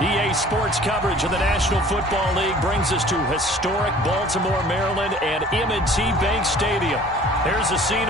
EA Sports coverage of the National Football League brings us to historic Baltimore, Maryland, and M&T Bank Stadium. Here's the scene.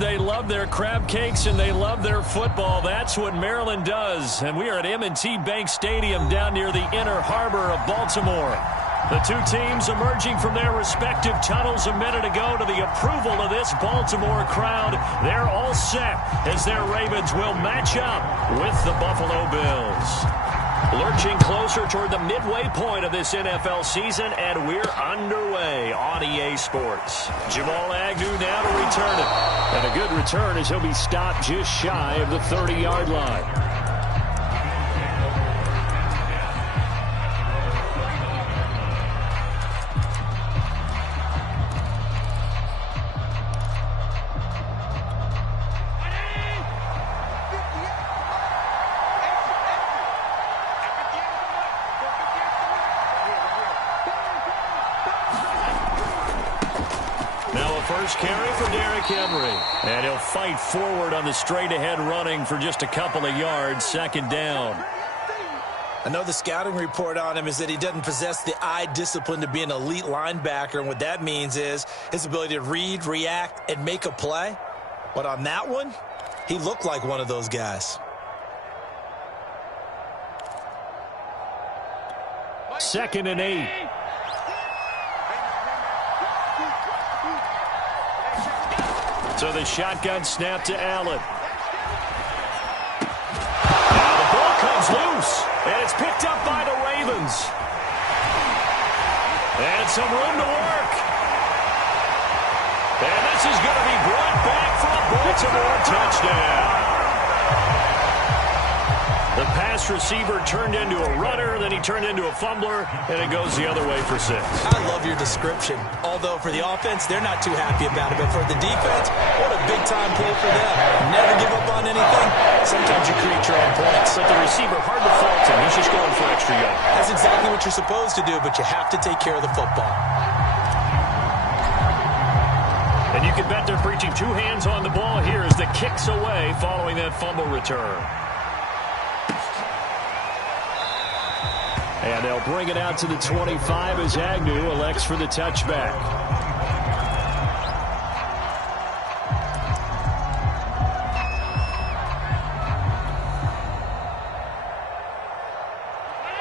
They love their crab cakes and they love their football. That's what Maryland does. And we are at M&T Bank Stadium down near the inner harbor of Baltimore. The two teams emerging from their respective tunnels a minute ago to the approval of this Baltimore crowd. They're all set as their Ravens will match up with the Buffalo Bills. Lurching closer toward the midway point of this NFL season, and we're underway on EA Sports. Jamal Agnew now to return it. And a good return as he'll be stopped just shy of the 30-yard line. First carry for Derrick Henry. And he'll fight forward on the straight-ahead running for just a couple of yards. Second down. I know the scouting report on him is that he doesn't possess the eye discipline to be an elite linebacker. And what that means is his ability to read, react, and make a play. But on that one, he looked like one of those guys. Second and 8. So the shotgun snap to Allen. Now the ball comes loose, and it's picked up by the Ravens. And some room to work. And this is going to be brought back for a Baltimore touchdown. The pass receiver turned into a runner, then he turned into a fumbler, and it goes the other way for 6. I love your description. Although for the offense, they're not too happy about it. But for the defense, what a big-time play for them. Never give up on anything. Sometimes you create your own points. But the receiver, hard to fault him. He's just going for extra yards. That's exactly what you're supposed to do, but you have to take care of the football. And you can bet they're preaching two hands on the ball here as the kick's away following that fumble return. And they'll bring it out to the 25 as Agnew elects for the touchback.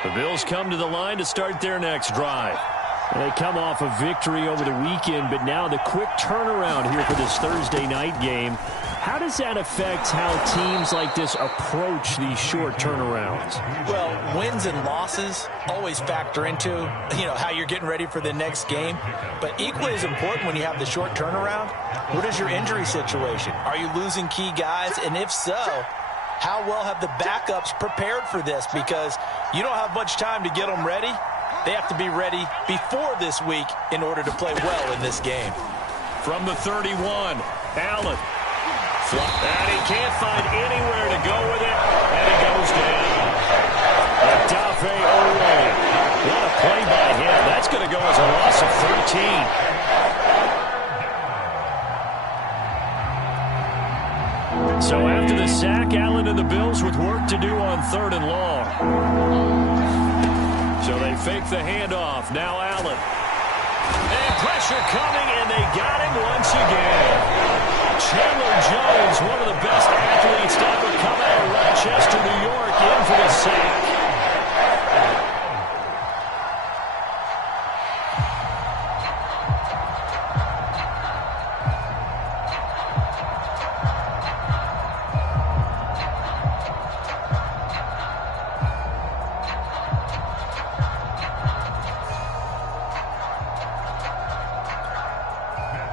The Bills come to the line to start their next drive. They come off a victory over the weekend, but now the quick turnaround here for this Thursday night game. How does that affect how teams like this approach these short turnarounds? Well, wins and losses always factor into, how you're getting ready for the next game. But equally as important when you have the short turnaround, what is your injury situation? Are you losing key guys? And if so, how well have the backups prepared for this? Because you don't have much time to get them ready. They have to be ready before this week in order to play well in this game. From the 31, Allen. And he can't find anywhere to go with it, and it goes down. Odafe Oweh. What a play by him. That's going to go as a loss of 13. So after the sack, Allen and the Bills with work to do on 3rd and long. So they fake the handoff. Now Allen. And pressure coming, and they got him once again. Chandler Jones, one of the best athletes to ever come out of Rochester, New York, in for the sack.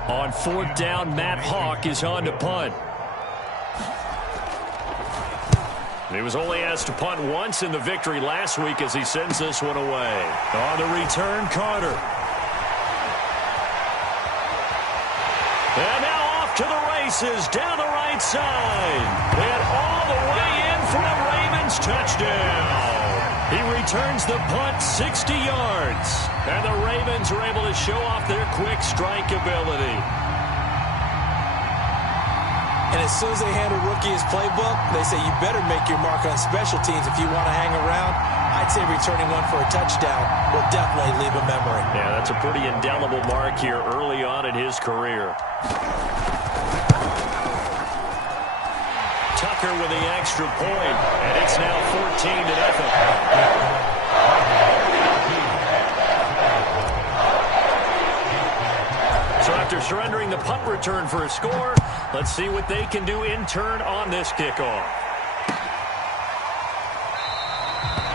On 4th down, Matt Hawk is on to punt. He was only asked to punt once in the victory last week as he sends this one away. On the return, Carter. And now off to the races down the right side. And all the way in for a Ravens touchdown. He returns the punt 60 yards. And the Ravens are able to show off their quick strike ability. And as soon as they hand a rookie his playbook, they say you better make your mark on special teams if you want to hang around. I'd say returning one for a touchdown will definitely leave a memory. Yeah, that's a pretty indelible mark here early on in his career. Tucker with the extra point, and it's now 14-0. So after surrendering the punt return for a score, let's see what they can do in turn on this kickoff.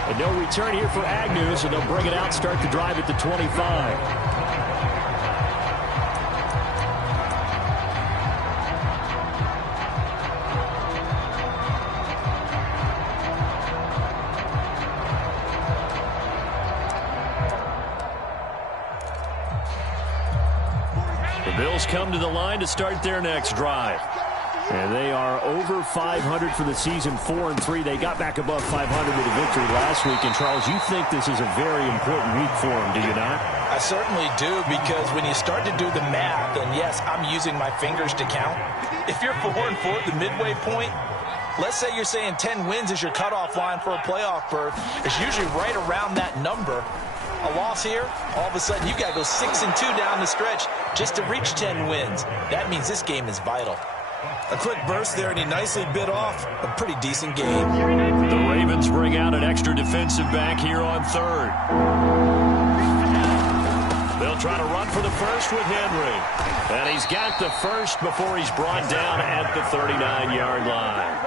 And no return here for Agnew, so they'll bring it out, start the drive at the 25. Bills come to the line to start their next drive. And they are over 500 for the season, 4-3. They got back above 500 with a victory last week. And, Charles, you think this is a very important week for them, do you not? I certainly do, because when you start to do the math, and yes, I'm using my fingers to count. If you're 4-4 at the midway point, let's say you're saying 10 wins is your cutoff line for a playoff berth. It's usually right around that number. A loss here, all of a sudden you got to go 6-2 down the stretch just to reach 10 wins. That means this game is vital. A quick burst there, and he nicely bit off a pretty decent game. The Ravens bring out an extra defensive back here on 3rd. They'll try to run for the first with Henry. And he's got the first before he's brought down at the 39-yard line.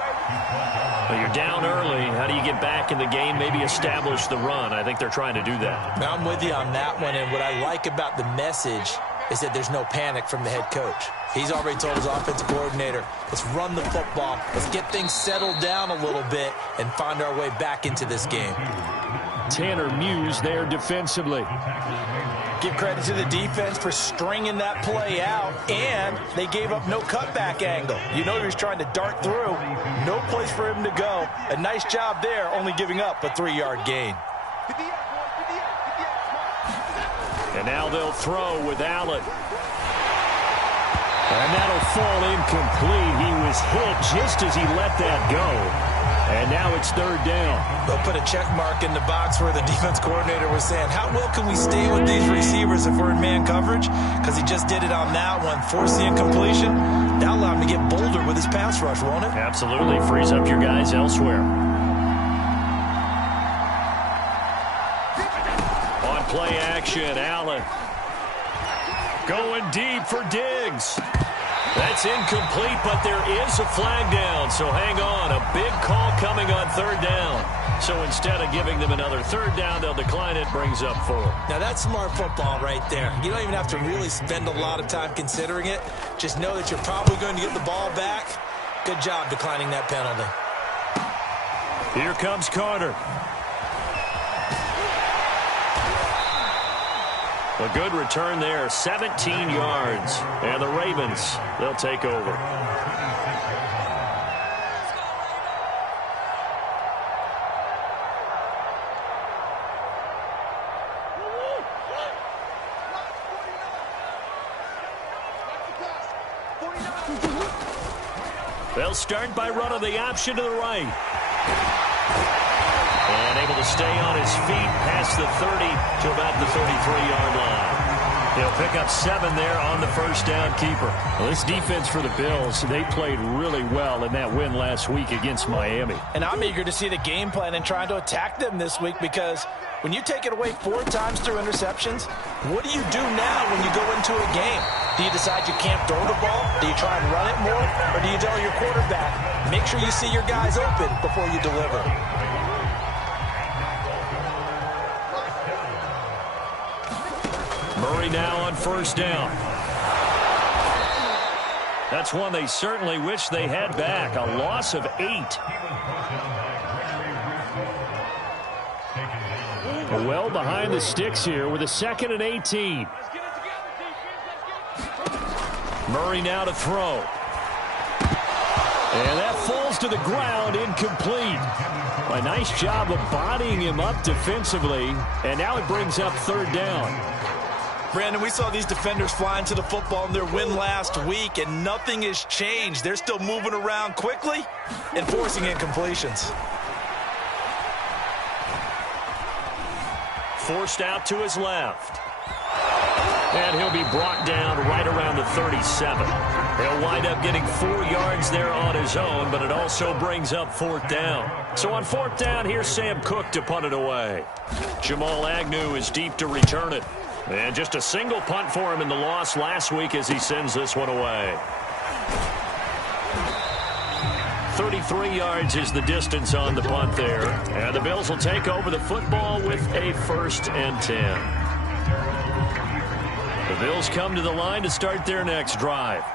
Well, you're down early. How do you get back in the game, maybe establish the run? I think they're trying to do that. Now, I'm with you on that one, and what I like about the message is that there's no panic from the head coach. He's already told his offensive coordinator, let's run the football, let's get things settled down a little bit and find our way back into this game. Tanner Muse there defensively. Give credit to the defense for stringing that play out, and they gave up no cutback angle. You know he was trying to dart through. No place for him to go. A nice job there, only giving up a 3-yard gain. And now they'll throw with Allen. And that'll fall incomplete. He was hit just as he let that go. And now it's 3rd down. They'll put a check mark in the box where the defense coordinator was saying, how well can we stay with these receivers if we're in man coverage? Because he just did it on that one. Force the incompletion. That'll allow him to get bolder with his pass rush, won't it? Absolutely. Frees up your guys elsewhere. On play action. action. Allen going deep for Diggs. That's incomplete, but there is a flag down, so hang on. A big call coming on third down. So instead of giving them another third down, they'll decline it, brings up 4. Now, that's smart football right there. You don't even have to really spend a lot of time considering it. Just know that you're probably going to get the ball back. Good job declining that penalty. Here comes Carter. A good return there, 17 yards. And the Ravens, they'll take over. They'll start by running the option to the right. And able to stay on his feet past the 30 to about the 33-yard line. He'll pick up 7 there on the first down keeper. Well, this defense for the Bills, they played really well in that win last week against Miami. And I'm eager to see the game plan and trying to attack them this week, because when you take it away 4 times through interceptions, what do you do now when you go into a game? Do you decide you can't throw the ball? Do you try and run it more? Or do you tell your quarterback, make sure you see your guys open before you deliver? Murray now on first down. That's one they certainly wish they had back. A loss of 8. Well behind the sticks here with a 2nd and 18. Murray now to throw. And that falls to the ground, incomplete. A nice job of bodying him up defensively. And now it brings up third down. Brandon, we saw these defenders flying to the football in their win last week, and nothing has changed. They're still moving around quickly and forcing incompletions. Forced out to his left. And he'll be brought down right around the 37. He'll wind up getting 4 yards there on his own, but it also brings up 4th down. So on 4th down, here's Sam Cook to punt it away. Jamal Agnew is deep to return it. And just a single punt for him in the loss last week as he sends this one away. 33 yards is the distance on the punt there. And the Bills will take over the football with a 1st and 10. The Bills come to the line to start their next drive.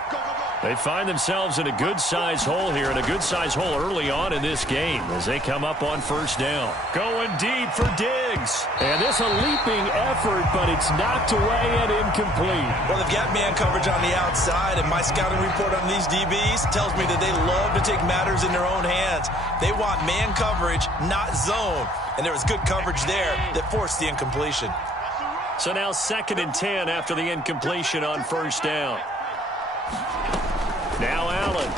They find themselves in a good-sized hole here, and a good-sized hole early on in this game as they come up on first down. Going deep for Diggs. And this a leaping effort, but it's knocked away and incomplete. Well, they've got man coverage on the outside, and my scouting report on these DBs tells me that they love to take matters in their own hands. They want man coverage, not zone. And there was good coverage there that forced the incompletion. So now 2nd and 10 after the incompletion on first down. Now Allen.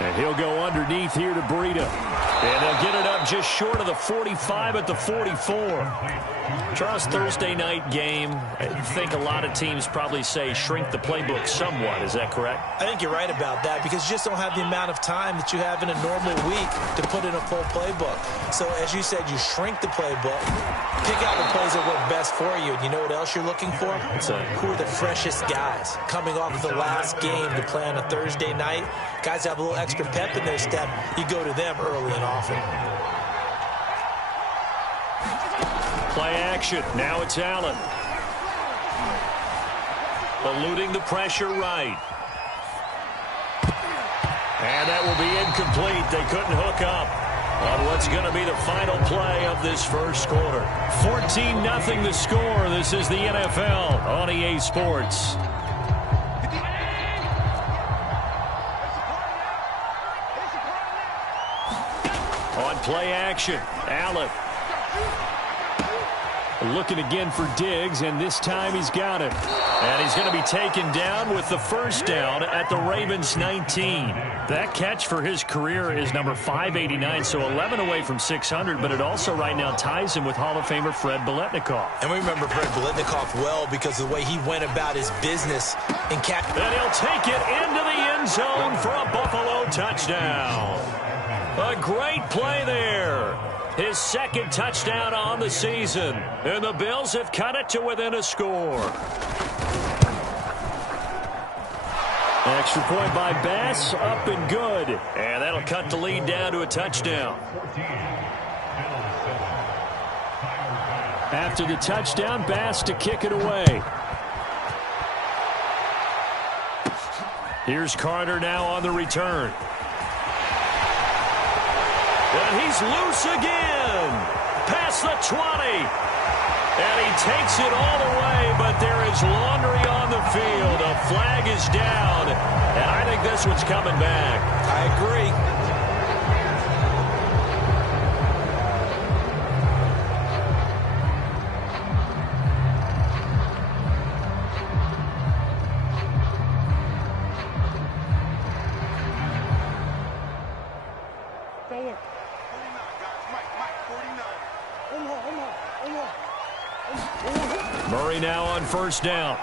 And he'll go underneath here to Breida. And they'll get it up just short of the 45 at the 44. Charles, Thursday night game, I think a lot of teams probably say shrink the playbook somewhat. Is that correct? I think you're right about that, because you just don't have the amount of time that you have in a normal week to put in a full playbook. So as you said, you shrink the playbook, pick out the plays that work best for you. And you know what else you're looking for? Who are the freshest guys coming off of the last game to play on a Thursday night? Guys have a little extra pep in their step. You go to them early and often. Play action. Now it's Allen. Eluding the pressure right. And that will be incomplete. They couldn't hook up on what's going to be the final play of this first quarter. 14-0 the score. This is the NFL on EA Sports. On play action, Allen. Looking again for Diggs, and this time he's got it. And he's going to be taken down with the first down at the Ravens 19. That catch for his career is number 589, so 11 away from 600, but it also right now ties him with Hall of Famer Fred Biletnikoff. And we remember Fred Biletnikoff well because of the way he went about his business in catch. And he'll take it into the end zone for a Buffalo touchdown. A great play there. his second touchdown on the season. And the Bills have cut it to within a score. Extra point by Bass, up and good. And that'll cut the lead down to a touchdown. After the touchdown, Bass to kick it away. Here's Carter now on the return. And he's loose again. Past the 20. And he takes it all the way, but there is laundry on the field. A flag is down. And I think this one's coming back. I agree. Murray now on first down.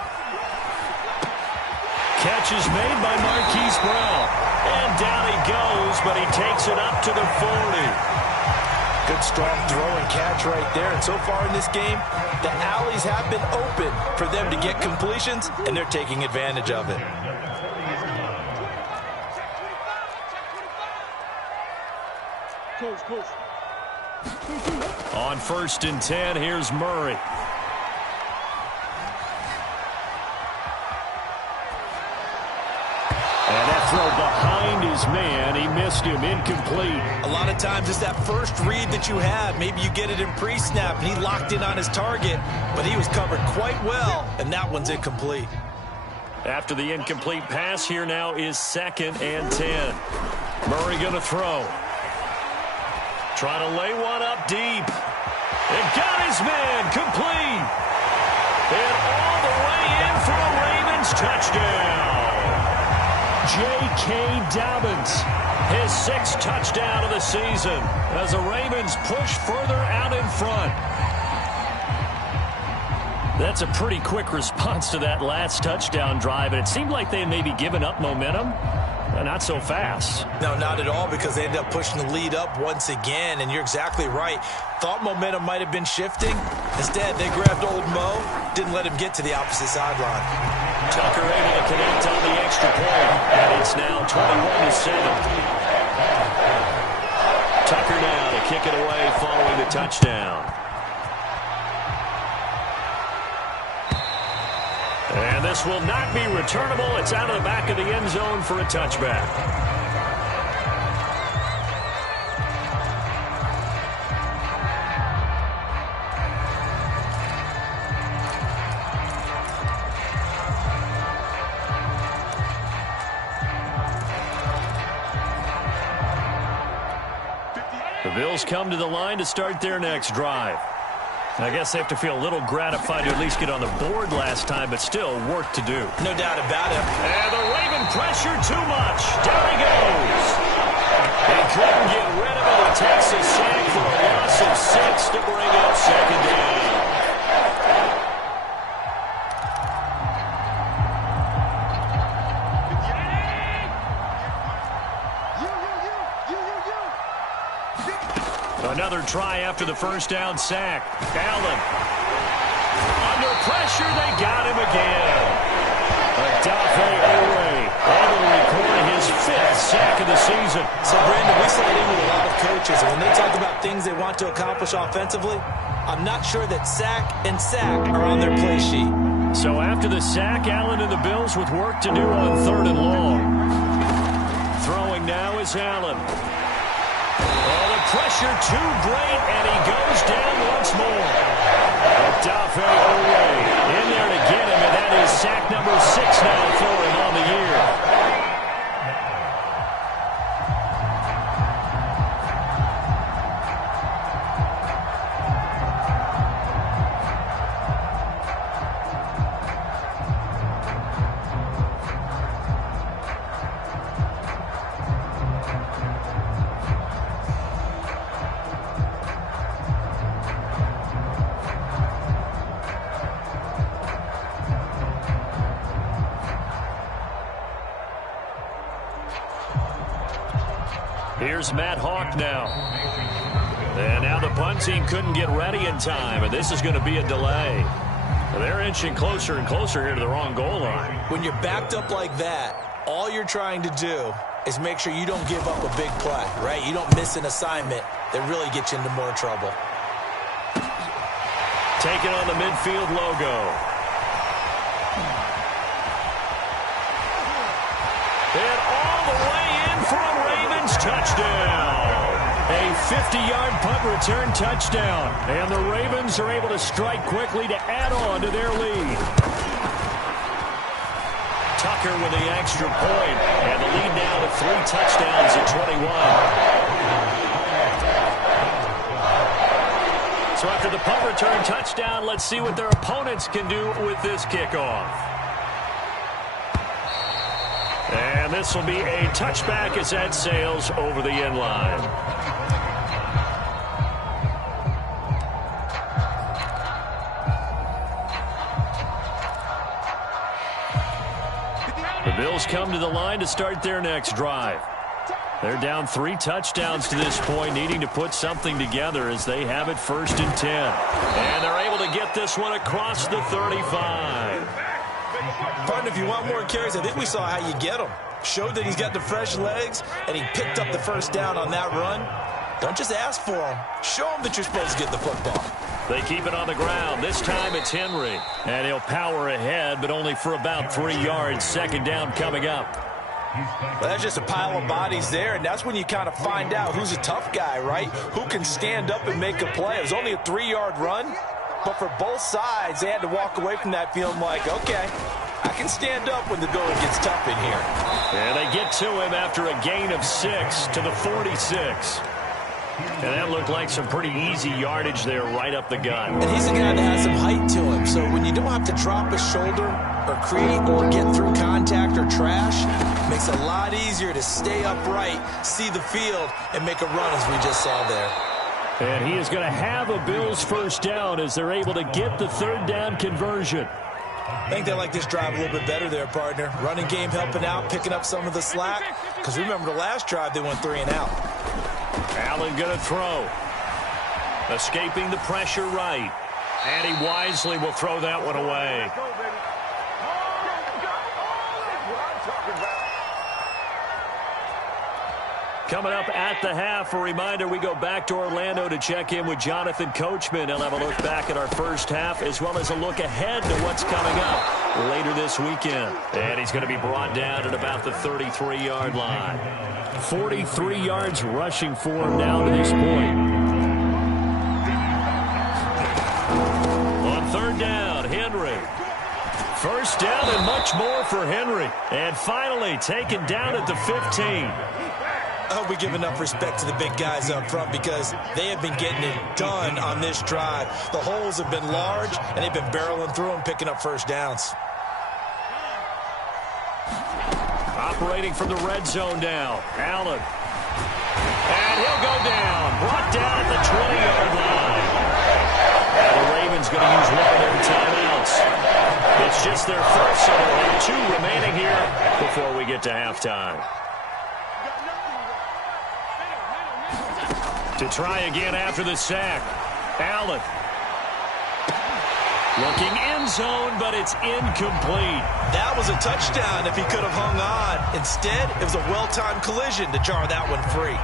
Catch is made by Marquise Brown. And down he goes, but he takes it up to the 40. Good strong throw and catch right there. And so far in this game, the alleys have been open for them to get completions, and they're taking advantage of it. On first and 10, here's Murray. And that throw behind his man, he missed him, incomplete. A lot of times it's that first read that you have. Maybe you get it in pre-snap, and he locked in on his target, but he was covered quite well, and that one's incomplete. After the incomplete pass, here now is second and 10. Murray going to throw. Trying to lay one up deep. And got his man complete. And all the way in for a Ravens touchdown. J.K. Dobbins, his sixth touchdown of the season as the Ravens push further out in front. That's a pretty quick response to that last touchdown drive, and it seemed like they had maybe given up momentum. Not so fast. No, not at all, because they ended up pushing the lead up once again, and you're exactly right. Thought momentum might have been shifting. Instead, they grabbed old Mo, didn't let him get to the opposite sideline. Tucker able to connect on the extra point, and it's now 21-7. Tucker now to kick it away following the touchdown. And this will not be returnable. It's out of the back of the end zone for a touchback. The Bills come to the line to start their next drive. I guess they have to feel a little gratified to at least get on the board last time, but still work to do. No doubt about it. And the Raven pressure too much. Down he goes. He couldn't get rid of it. He takes a sack for a loss of 6 to bring up second down. Another try after the first down sack. Allen. Under pressure, they got him again. Odafe Oweh able to record his 5th sack of the season. So, Brandon, we slide in with a lot of coaches, and when they talk about things they want to accomplish offensively, I'm not sure that sack and sack are on their play sheet. So after the sack, Allen and the Bills with work to do on 3rd and long. Throwing now is Allen. Pressure too great, and he goes down once more. Odafe Oweh in there to get him, and that is sack number 6 now for him on the year. Here's Matt Hawk now. And now the punt team couldn't get ready in time, and this is going to be a delay. They're inching closer and closer here to the wrong goal line. When you're backed up like that, all you're trying to do is make sure you don't give up a big play, right? You don't miss an assignment that really gets you into more trouble. Taking on the midfield logo. And all the way in for a Ravens touchdown. A 50-yard punt return touchdown. And the Ravens are able to strike quickly to add on to their lead. Tucker with the extra point. And the lead now to 3 touchdowns at 21. So after the punt return touchdown, let's see what their opponents can do with this kickoff. And this will be a touchback as that sails over the end line. The Bills come to the line to start their next drive. They're down 3 touchdowns to this point, needing to put something together as they have it 1st and 10. And they're able to get this one across the 35. Partner, if you want more carries, I think we saw how you get them. Showed that he's got the fresh legs, and he picked up the first down on that run. Don't just ask for him. Show him that you're supposed to get the football. They keep it on the ground. This time it's Henry. And he'll power ahead, but only for about 3 yards. 2nd down coming up. Well, that's just a pile of bodies there, and that's when you kind of find out who's a tough guy, right? Who can stand up and make a play. It was only a 3-yard run, but for both sides, they had to walk away from that feeling like, okay, I can stand up when the going gets tough in here. And they get to him after a gain of 6 to the 46. And that looked like some pretty easy yardage there right up the gut. And he's a guy that has some height to him, so when you don't have to drop a shoulder or create or get through contact or trash, it makes it a lot easier to stay upright, see the field, and make a run as we just saw there. And he is going to have a Bills 1st down as they're able to get the 3rd down conversion. I think they like this drive a little bit better there, partner. Running game helping out, picking up some of the slack. Because remember the last drive, they went 3 and out. Allen going to throw. Escaping the pressure right. And he wisely will throw that one away. Coming up at the half, a reminder, we go back to Orlando to check in with Jonathan Coachman. He'll have a look back at our first half as well as a look ahead to what's coming up later this weekend. And he's going to be brought down at about the 33-yard line. 43 yards rushing for him now to this point. On 3rd down, Henry. 1st down and much more for Henry. And finally taken down at the 15. I hope we give enough respect to the big guys up front because they have been getting it done on this drive. The holes have been large, and they've been barreling through them, picking up 1st downs. Operating from the red zone now, Allen. And he'll go down. Brought down at the 20-yard line. And the Ravens going to use one of their timeouts. It's just their first, so they'll have 2 remaining here before we get to halftime. To try again after the sack. Allen. Looking end zone, but it's incomplete. That was a touchdown if he could have hung on. Instead, it was a well-timed collision to jar that one free.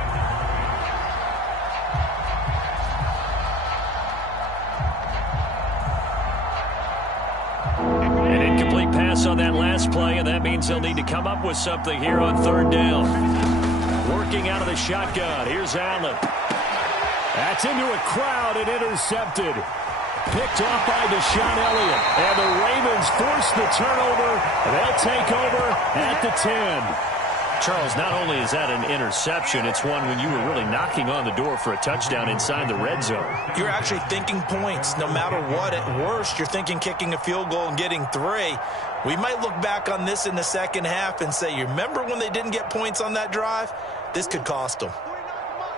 An incomplete pass on that last play, and that means they'll need to come up with something here on 3rd down. Working out of the shotgun. Here's Allen. That's into a crowd and intercepted. Picked off by Deshaun Elliott. And the Ravens force the turnover. They'll take over at the 10. Charles, not only is that an interception, it's one when you were really knocking on the door for a touchdown inside the red zone. You're actually thinking points no matter what. At worst, you're thinking kicking a field goal and getting 3. We might look back on this in the 2nd half and say, you remember when they didn't get points on that drive? This could cost them.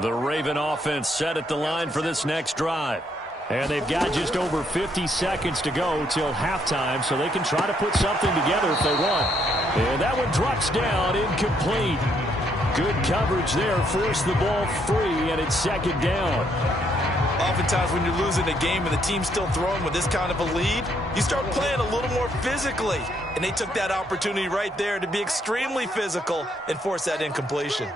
The Raven offense set at the line for this next drive. And they've got just over 50 seconds to go till halftime, so they can try to put something together if they want. And that one drops down, incomplete. Good coverage there. Forced the ball free, and it's second down. Oftentimes when you're losing a game and the team's still throwing with this kind of a lead, you start playing a little more physically. And they took that opportunity right there to be extremely physical and force that incompletion.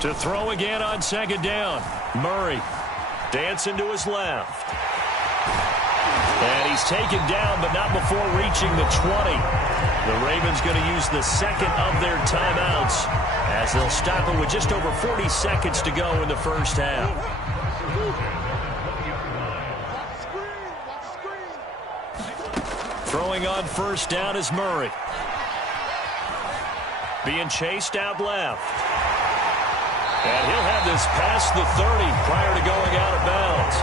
To throw again on second down. Murray dancing to his left. And he's taken down, but not before reaching the 20. The Ravens going to use the second of their timeouts as they'll stop it with just over 40 seconds to go in the first half. Throwing on first down is Murray. Being chased out left. And he'll have this past the 30 prior to going out of bounds.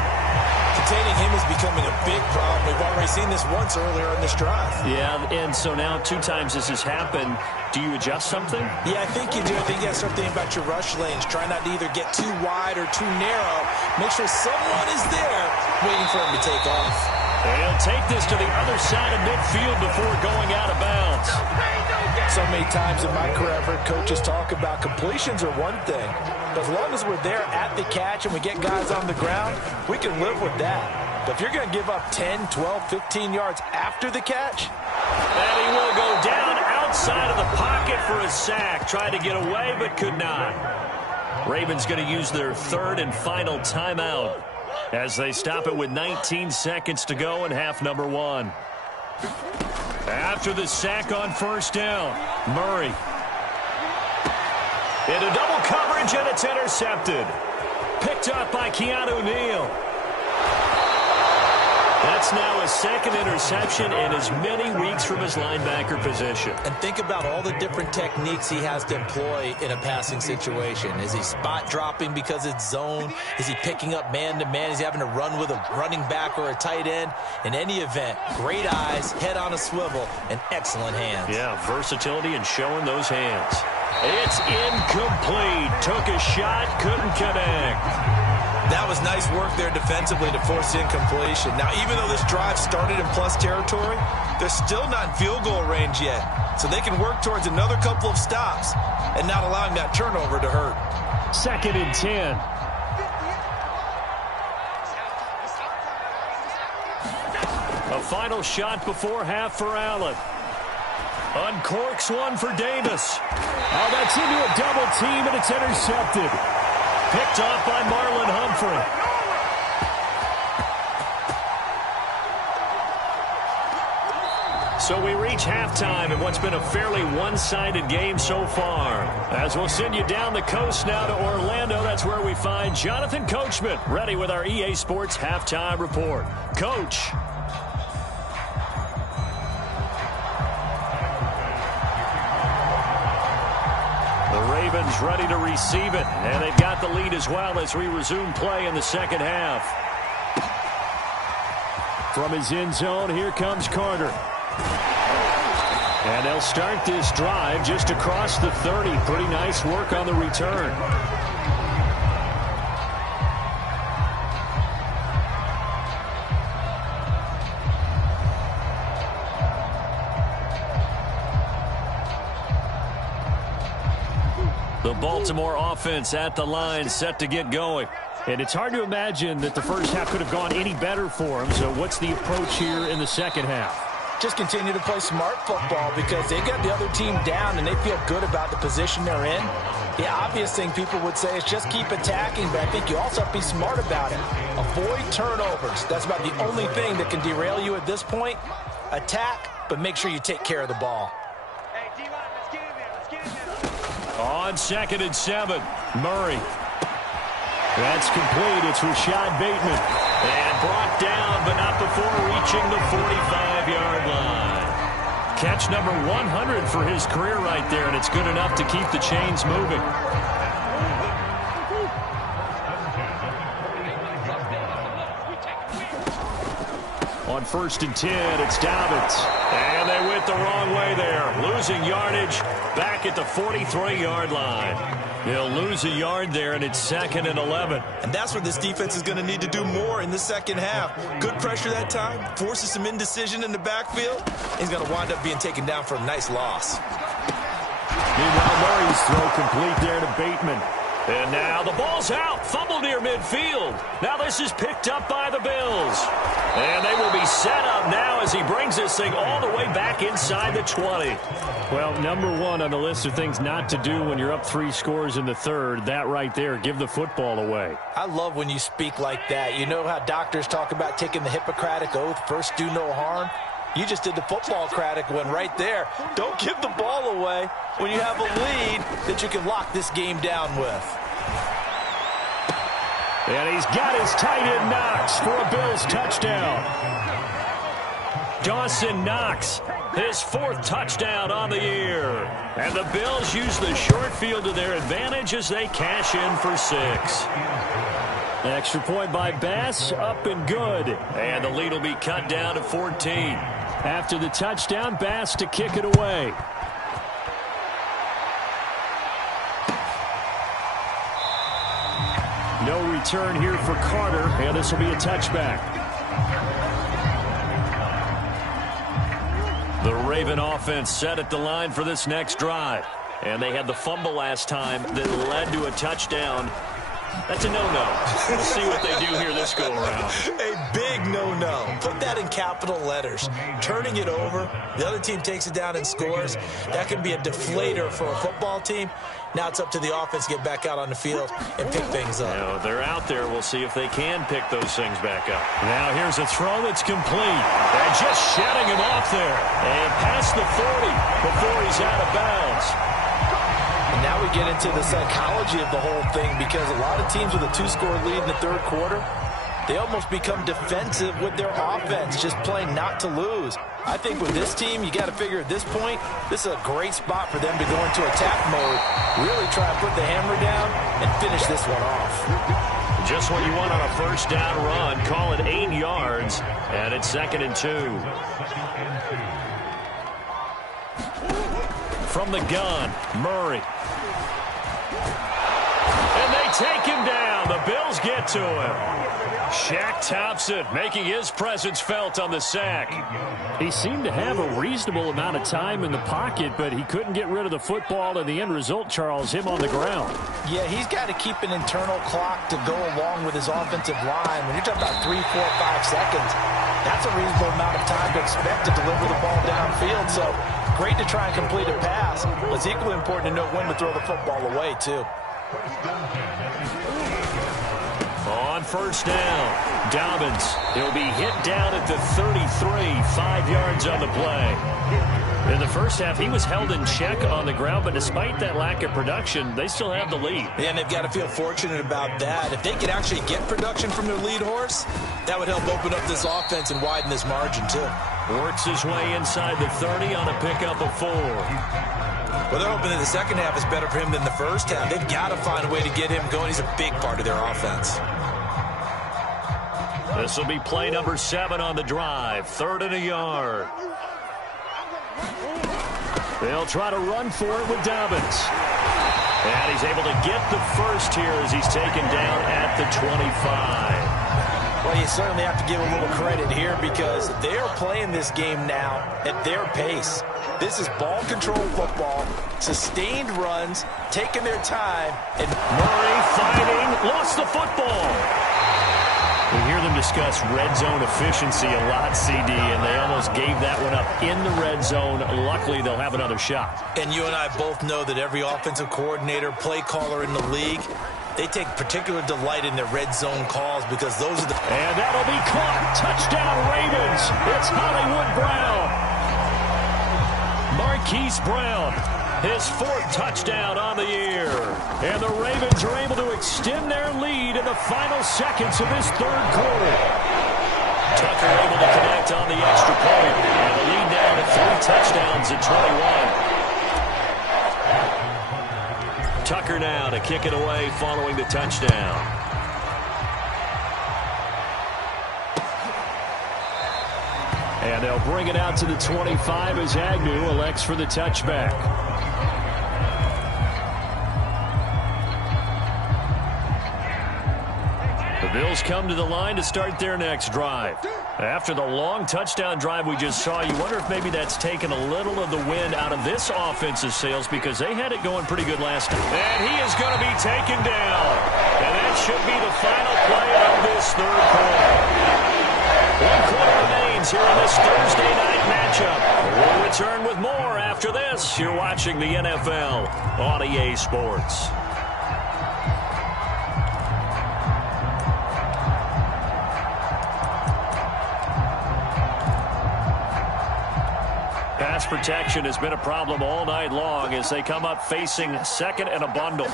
Containing him is becoming a big problem. We've already seen this once earlier in this drive. Yeah, and so now 2 times this has happened. Do you adjust something? Yeah, I think you do. I think you got to start thinking about your rush lanes. Try not to either get too wide or too narrow. Make sure someone is there waiting for him to take off. And he'll take this to the other side of midfield before going out of bounds. So many times in my career, I've heard coaches talk about completions are one thing. But as long as we're there at the catch and we get guys on the ground, we can live with that. But if you're going to give up 10, 12, 15 yards after the catch. And he will go down outside of the pocket for a sack. Tried to get away, but could not. Ravens going to use their third and final timeout as they stop it with 19 seconds to go in half number 1. After the sack on first down, Murray. Into double coverage, and it's intercepted. Picked up by Keanu Neal. That's now his second interception in as many weeks from his linebacker position. And think about all the different techniques he has to employ in a passing situation. Is he spot dropping because it's zone? Is he picking up man-to-man? Is he having to run with a running back or a tight end? In any event, great eyes, head on a swivel, and excellent hands. Yeah, versatility and showing those hands. It's incomplete. Took a shot, couldn't connect. That was nice work there defensively to force incompletion. Now, even though this drive started in plus territory, they're still not in field goal range yet. So they can work towards another couple of stops and not allowing that turnover to hurt. Second and 10. A final shot before half for Allen. Uncorks one for Davis. Oh, that's into a double team, and it's intercepted. Picked off by Marlon Humphrey. So we reach halftime in what's been a fairly one-sided game so far. As we'll send you down the coast now to Orlando, that's where we find Jonathan Coachman, ready with our EA Sports Halftime Report. Coach. Ravens ready to receive it, and they've got the lead as well as we resume play in the second half. From his end zone, here comes Carter. And they'll start this drive just across the 30. Pretty nice work on the return. The Baltimore offense at the line, set to get going. And it's hard to imagine that the first half could have gone any better for them. So what's the approach here in the second half? Just continue to play smart football because they got the other team down and they feel good about the position they're in. The obvious thing people would say is just keep attacking, but I think you also have to be smart about it. Avoid turnovers. That's about the only thing that can derail you at this point. Attack, but make sure you take care of the ball. On second and 7, Murray. That's complete. It's Rashad Bateman. And brought down, but not before reaching the 45-yard line. Catch number 100 for his career right there, and it's good enough to keep the chains moving. On first and 10, it's Dobbins. And they went the wrong way there. Losing yardage back at the 43-yard line. He'll lose a yard there, and it's 2nd and 11. And that's where this defense is going to need to do more in the second half. Good pressure that time, forces some indecision in the backfield. He's going to wind up being taken down for a nice loss. Meanwhile, Murray's throw complete there to Bateman. And now the ball's out. Fumble near midfield. Now this is picked up by the Bills. And they will be set up now as he brings this thing all the way back inside the 20. Well, number one on the list of things not to do when you're up 3 scores in the third, that right there, give the football away. I love when you speak like that. You know how doctors talk about taking the Hippocratic Oath, first do no harm? You just did the football-cratic one right there. Don't give the ball away when you have a lead that you can lock this game down with. And he's got his tight end Knox for a Bills touchdown. Dawson Knox, his 4th touchdown on the year. And the Bills use the short field to their advantage as they cash in for 6. Extra point by Bass, up and good. And the lead will be cut down to 14. After the touchdown, Bass to kick it away. No return here for Carter, and this will be a touchback. The Raven offense set at the line for this next drive. And they had the fumble last time that led to a touchdown. That's a no-no. We'll see what they do here this go-around. A big no-no. Put that in capital letters. Turning it over, the other team takes it down and scores. That can be a deflator for a football team. Now it's up to the offense to get back out on the field and pick things up. Now, they're out there. We'll see if they can pick those things back up. Now here's a throw that's complete. And just shedding him off there. And past the 40 before he's out of bounds. And now we get into the psychology of the whole thing, because a lot of teams with a 2-score lead in the third quarter, they almost become defensive with their offense, just playing not to lose. I think with this team, you got to figure at this point, this is a great spot for them to go into attack mode, really try and put the hammer down and finish this one off. Just what you want on a first down run. Call it 8 yards, and it's 2nd and 2. From the gun, Murray. And they take him down. The Bills get to him. Shaq Thompson making his presence felt on the sack. He seemed to have a reasonable amount of time in the pocket, but he couldn't get rid of the football, and the end result, Charles, him on the ground. Yeah, he's got to keep an internal clock to go along with his offensive line. When you're talking about 3, 4, 5 seconds, that's a reasonable amount of time to expect to deliver the ball downfield. So great to try and complete a pass, but it's equally important to know when to throw the football away, too. On first down, Dobbins. He'll be hit down at the 33, 5 yards on the play. In the first half, he was held in check on the ground, but despite that lack of production, they still have the lead. Yeah, and they've got to feel fortunate about that. If they could actually get production from their lead horse, that would help open up this offense and widen this margin, too. Works his way inside the 30 on a pickup of 4. Well, they're hoping that the second half is better for him than the first half. They've got to find a way to get him going. He's a big part of their offense. This will be play number 7 on the drive. 3rd and a yard. They'll try to run for it with Dobbins. And he's able to get the first here as he's taken down at the 25. Well, you certainly have to give a little credit here, because they are playing this game now at their pace. This is ball control football, sustained runs, taking their time. And Murray fighting, lost the football. We hear them discuss red zone efficiency a lot, CD, and they almost gave that one up in the red zone. Luckily, they'll have another shot. And you and I both know that every offensive coordinator, play caller in the league, they take particular delight in their red zone calls, because those are the... And that'll be caught. Touchdown, Ravens. It's Hollywood Brown. Marquise Brown, his 4th touchdown on the year. And the Ravens are able to extend their lead in the final seconds of this third quarter. Tucker able to connect on the extra point. And the lead down to 3 touchdowns at 21. Tucker now to kick it away following the touchdown. And they'll bring it out to the 25 as Agnew elects for the touchback. Bills come to the line to start their next drive. After the long touchdown drive we just saw, you wonder if maybe that's taken a little of the wind out of this offense's sails because they had it going pretty good last time. And he is going to be taken down. And that should be the final play of this third quarter. 1 quarter remains here in this Thursday night matchup. We'll return with more after this. You're watching the NFL on EA Sports. Pass protection has been a problem all night long as they come up facing second and a bundle.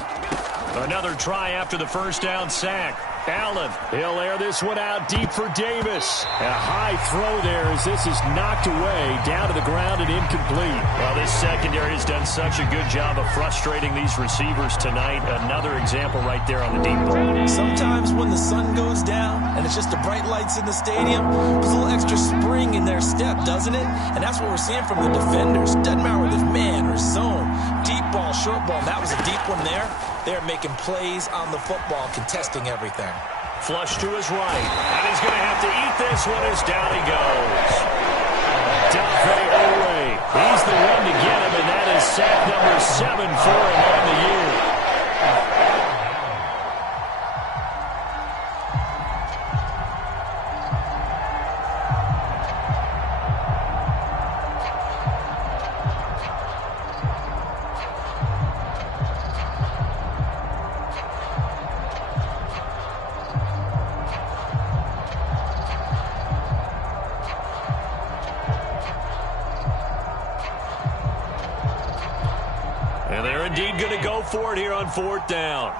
Another try after the first down sack. Allen, he'll air this one out deep for Davis. A high throw there as this is knocked away, down to the ground and incomplete. Well, this secondary has done such a good job of frustrating these receivers tonight. Another example right there on the deep ball. Sometimes when the sun goes down and it's just the bright lights in the stadium, there's a little extra spring in their step, doesn't it? And that's what we're seeing from the defenders. Doesn't matter whether it's man or zone, deep ball, short ball. That was a deep one there. They're making plays on the football, contesting everything. Flush to his right. And he's going to have to eat this one as down he goes. Dafe Oweh. He's the one to get him, and that is sack number 7 for him on the year. And they're indeed going to go for it here on 4th down.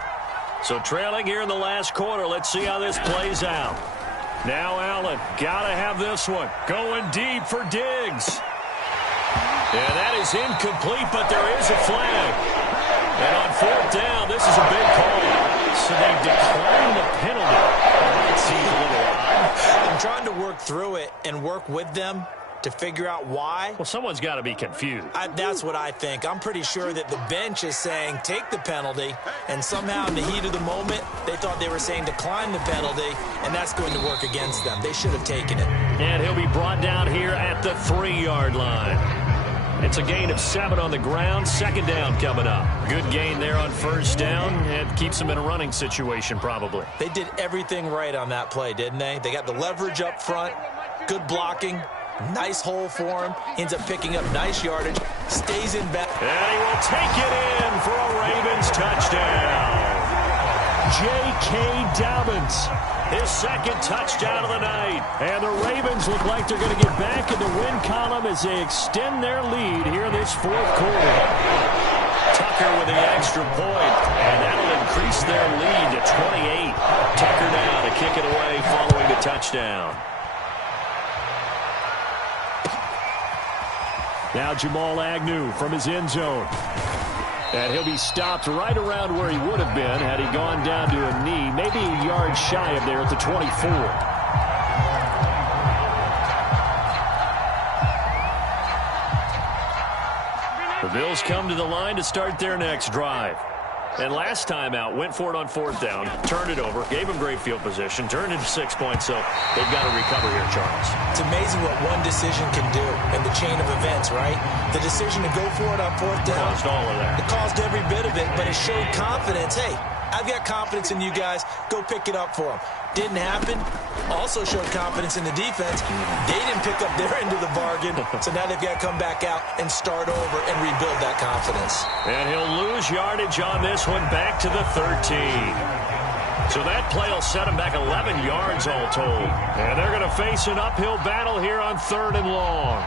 So trailing here in the last quarter. Let's see how this plays out. Now Allen, got to have this one. Going deep for Diggs. Yeah, that is incomplete, but there is a flag. And on 4th down, this is a big call. So they decline the penalty. That seems a little odd. I'm trying to work through it and work with them to figure out why. Well, someone's got to be confused. That's what I think. I'm pretty sure that the bench is saying take the penalty, and somehow in the heat of the moment, they thought they were saying decline the penalty, and that's going to work against them. They should have taken it. And he'll be brought down here at the 3-yard line. It's a gain of 7 on the ground. 2nd down coming up. Good gain there on 1st down. It keeps them in a running situation probably. They did everything right on that play, didn't they? They got the leverage up front, good blocking, nice hole for him. Ends up picking up nice yardage, stays in back. And he will take it in for a Ravens touchdown. J.K. Dobbins, his 2nd touchdown of the night. And the Ravens look like they're going to get back in the win column as they extend their lead here in this 4th quarter. Tucker with the extra point, and that'll increase their lead to 28. Tucker now to kick it away following the touchdown. Now Jamal Agnew from his end zone. And he'll be stopped right around where he would have been had he gone down to a knee, maybe a yard shy of there at the 24. The Bills come to the line to start their next drive. And last time out, went for it on 4th down, turned it over, gave him great field position, turned into 6 points, so they've got to recover here, Charles. It's amazing what one decision can do in the chain of events, right? The decision to go for it on 4th down. Caused all of that. It caused every bit of it, but it showed confidence. Hey, I've got confidence in you guys. Go pick it up for them. Didn't happen. Also showed confidence in the defense. They didn't pick up their end of the bargain, so now they've got to come back out and start over and rebuild that confidence. And he'll lose yardage on this one back to the 13. So that play will set him back 11 yards all told. And they're going to face an uphill battle here on 3rd and long.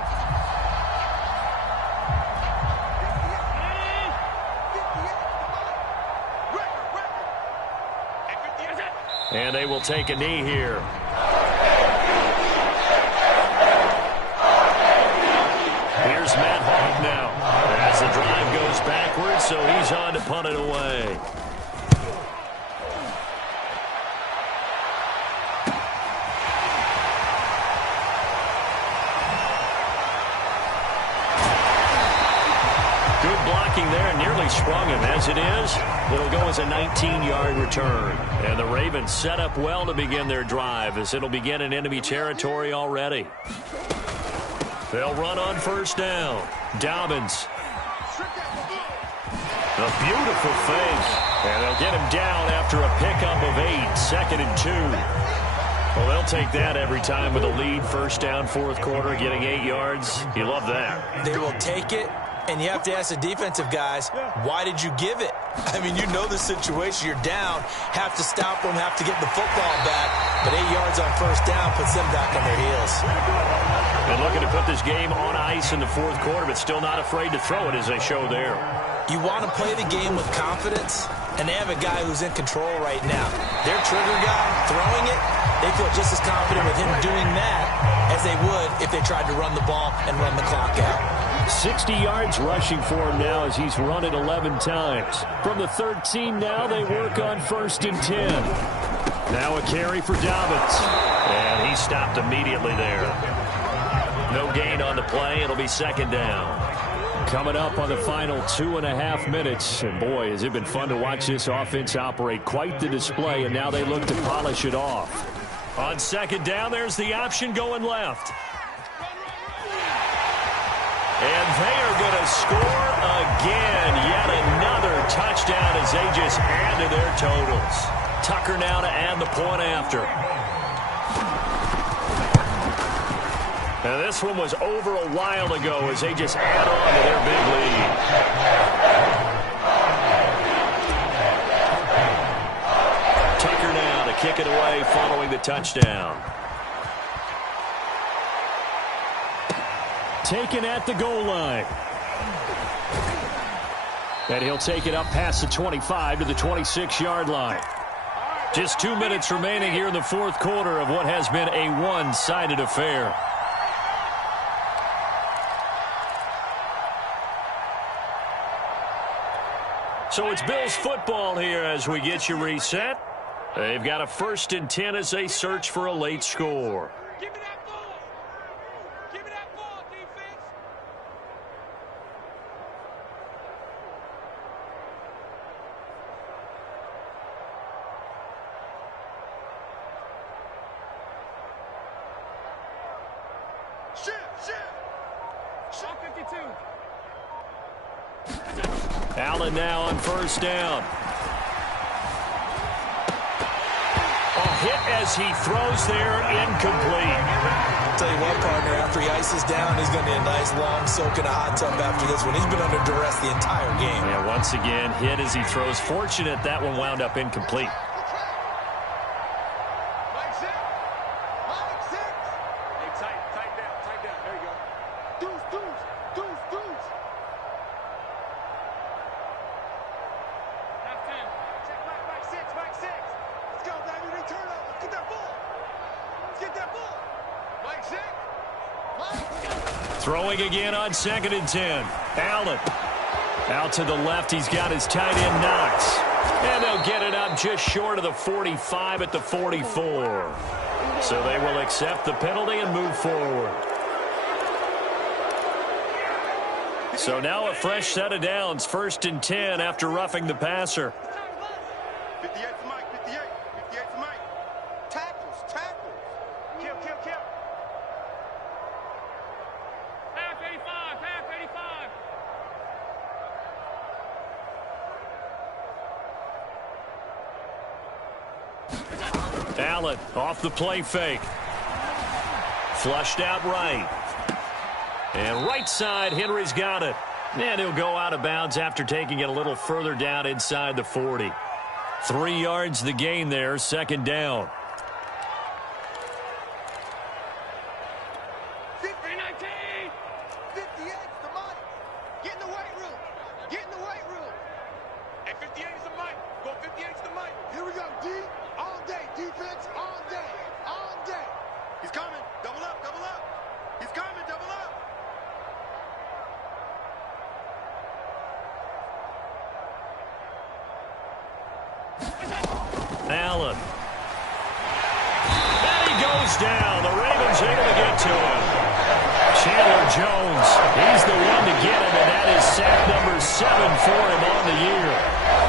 And they will take a knee here. Here's Matt Hogg now. As the drive goes backwards, so he's on to punt it away. looking there and nearly sprung him. As it is, it'll go as a 19-yard return. And the Ravens set up well to begin their drive as it'll begin in enemy territory already. They'll run on first down. Dobbins. A beautiful fake. And they'll get him down after a pickup of 8, 2nd and 2. Well, they'll take that every time with a lead. First down, fourth quarter, getting 8 yards. You love that. They will take it, and you have to ask the defensive guys, why did you give it? I mean, you know the situation. You're down, have to stop them, have to get the football back. But 8 yards on first down puts them back on their heels. And looking to put this game on ice in the fourth quarter, but still not afraid to throw it as they show there. You want to play the game with confidence, and they have a guy who's in control right now. Their trigger guy throwing it, they feel just as confident with him doing that as they would if they tried to run the ball and run the clock out. 60 yards rushing for him now as he's run it 11 times. From the 13 now, they work on 1st and 10. Now a carry for Dobbins. And he stopped immediately there. No gain on the play. It'll be 2nd down. Coming up on the final 2.5 minutes. And boy, has it been fun to watch this offense operate. Quite the display, and now they look to polish it off. On 2nd down, there's the option going left. And they are going to score again. Yet another touchdown as they just add to their totals. Tucker now to add the point after. Now this one was over a while ago as they just add on to their big lead. Tucker now to kick it away following the touchdown. Taken at the goal line. And he'll take it up past the 25 to the 26-yard line. Just 2 minutes remaining here in the fourth quarter of what has been a one-sided affair. So it's Bills football here as we get you reset. They've got a 1st and 10 as they search for a late score. Give me that ball. Give me that ball, defense. Shift. Shot 52. Allen now on first down. A hit as he throws there, incomplete. I'll tell you what, partner, after he ices down, he's going to need a nice long soak in a hot tub after this one. He's been under duress the entire game. Yeah, once again, hit as he throws. Fortunate that one wound up incomplete. Throwing again on 2nd and 10. Allen. Out to the left. He's got his tight end Knox. And they'll get it up just short of the 45 at the 44. So they will accept the penalty and move forward. So now a fresh set of downs. 1st and 10 after roughing the passer. 58 for Mike. 58 for Mike. Tackles. Kill. Half 85. Allen off the play fake. Flushed out right. And right side, Henry's got it. And he'll go out of bounds after taking it a little further down inside the 40. 3 yards the gain there, 2nd down. 50-19. 58's the money. Get in the weight room. And 58 is the money. Go 58's the money. Here we go, D. All day. Defense all day. He's coming. Double up. He's coming. Double up. Allen. And he goes down. The Ravens able to get to him. Chandler Jones, he's the one to get him, and that that is sack number 7 for him on the year.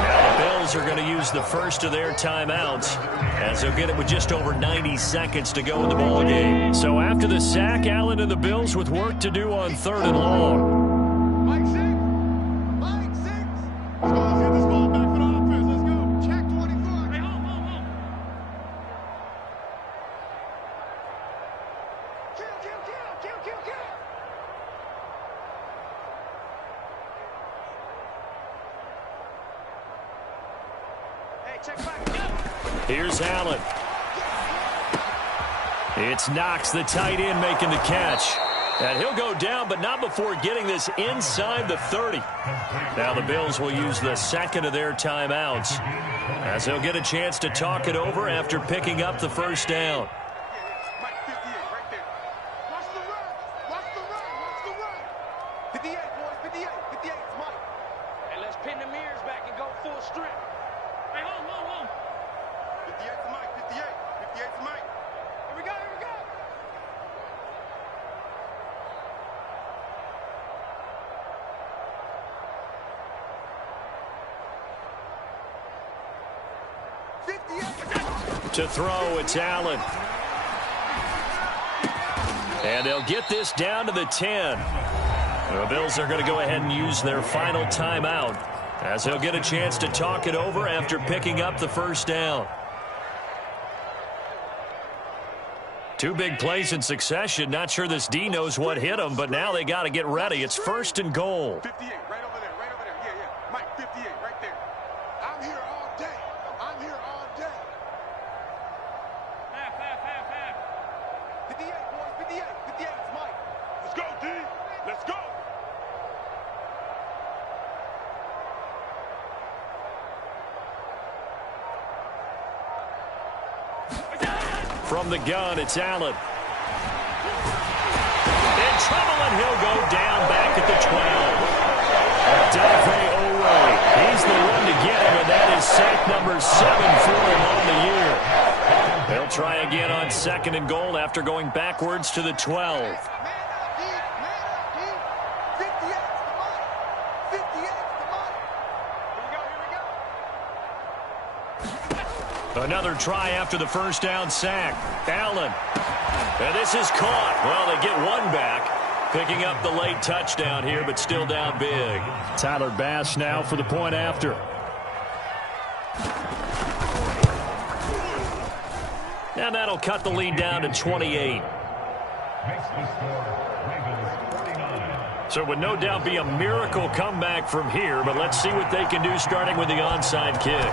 Now the Bills are going to use the first of their timeouts, as they'll get it with just over 90 seconds to go in the ball game. So after the sack, Allen and the Bills with work to do on 3rd and long. Mike 6. Mike 6. Let's go. Let's get this ball back for the offense. Let's go. Check 24. Hey, hold. Kill. Hey, check back. Here's Allen. It's Knox, the tight end, making the catch. And he'll go down, but not before getting this inside the 30. Now the Bills will use the second of their timeouts, as they'll get a chance to talk it over after picking up the first down. Mike 58 right there. Watch the run. 58, boys. 58. 58 is Mike. And let's pin the mirrors back and go full strip. Hey, hold. 58 to Mike. 58. 58 to Mike. Here we go. To throw, it's Allen. And they'll get this down to the 10. The Bills are going to go ahead and use their final timeout, as they'll get a chance to talk it over after picking up the first down. 2 big plays in succession. Not sure this D knows what hit him, but now they got to get ready. It's 1st and goal. 58 right over there. Yeah. Mike 58 right there. I'm here all day. Half. 58, boys. 58. 58 is Mike. Let's go, D. Let's go. From the gun, it's Allen. In trouble, and he'll go down back at the 12. Dafe Owe. He's the one to get him, and that is sack number 7 for him on the year. They'll try again on 2nd and goal after going backwards to the 12. Man up, D. 58 to Mike. 58 to Mike. Here we go. Another try after the first down sack. Allen. And this is caught. Well, they get one back. Picking up the late touchdown here, but still down big. Tyler Bass now for the point after. And that'll cut the lead down to 28. So it would no doubt be a miracle comeback from here, but let's see what they can do starting with the onside kick.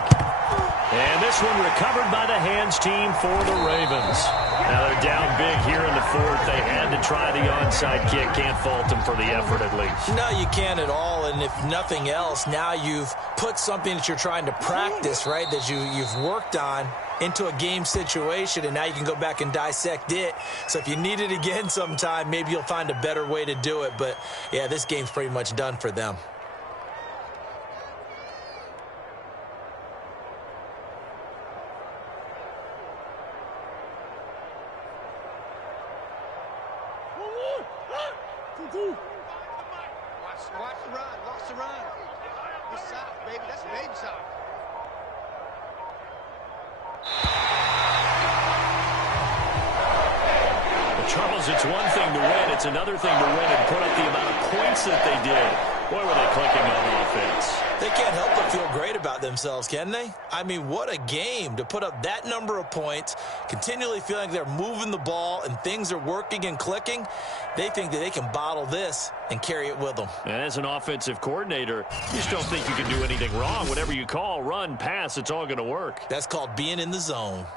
And this one recovered by the hands team for the Ravens. Now they're down big here in the 4th. They had to try the onside kick. Can't fault them for the effort at least. No, you can't at all. And if nothing else, now you've put something that you're trying to practice, right, that you've worked on into a game situation, and now you can go back and dissect it. So if you need it again sometime, maybe you'll find a better way to do it. But, yeah, this game's pretty much done for them. Watch the run. This side, baby. That's baby side. Charles, it's one thing to win. It's another thing to win and put up the amount of points that they did. Boy, were they clicking on offense. They can't help but feel great about themselves, can they? I mean, what a game to put up that number of points, continually feeling like they're moving the ball and things are working and clicking. They think that they can bottle this and carry it with them. And as an offensive coordinator, you just don't think you can do anything wrong. Whatever you call, run, pass, it's all going to work. That's called being in the zone.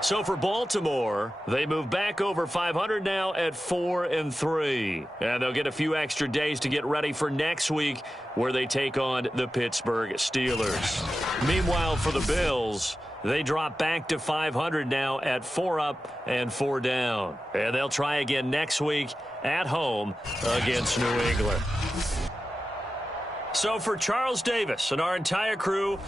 So for Baltimore, they move back over 500 now at 4-3. And they'll get a few extra days to get ready for next week, where they take on the Pittsburgh Steelers. Meanwhile, for the Bills, they drop back to 500 now at 4 up and 4 down. And they'll try again next week at home against New England. So for Charles Davis and our entire crew,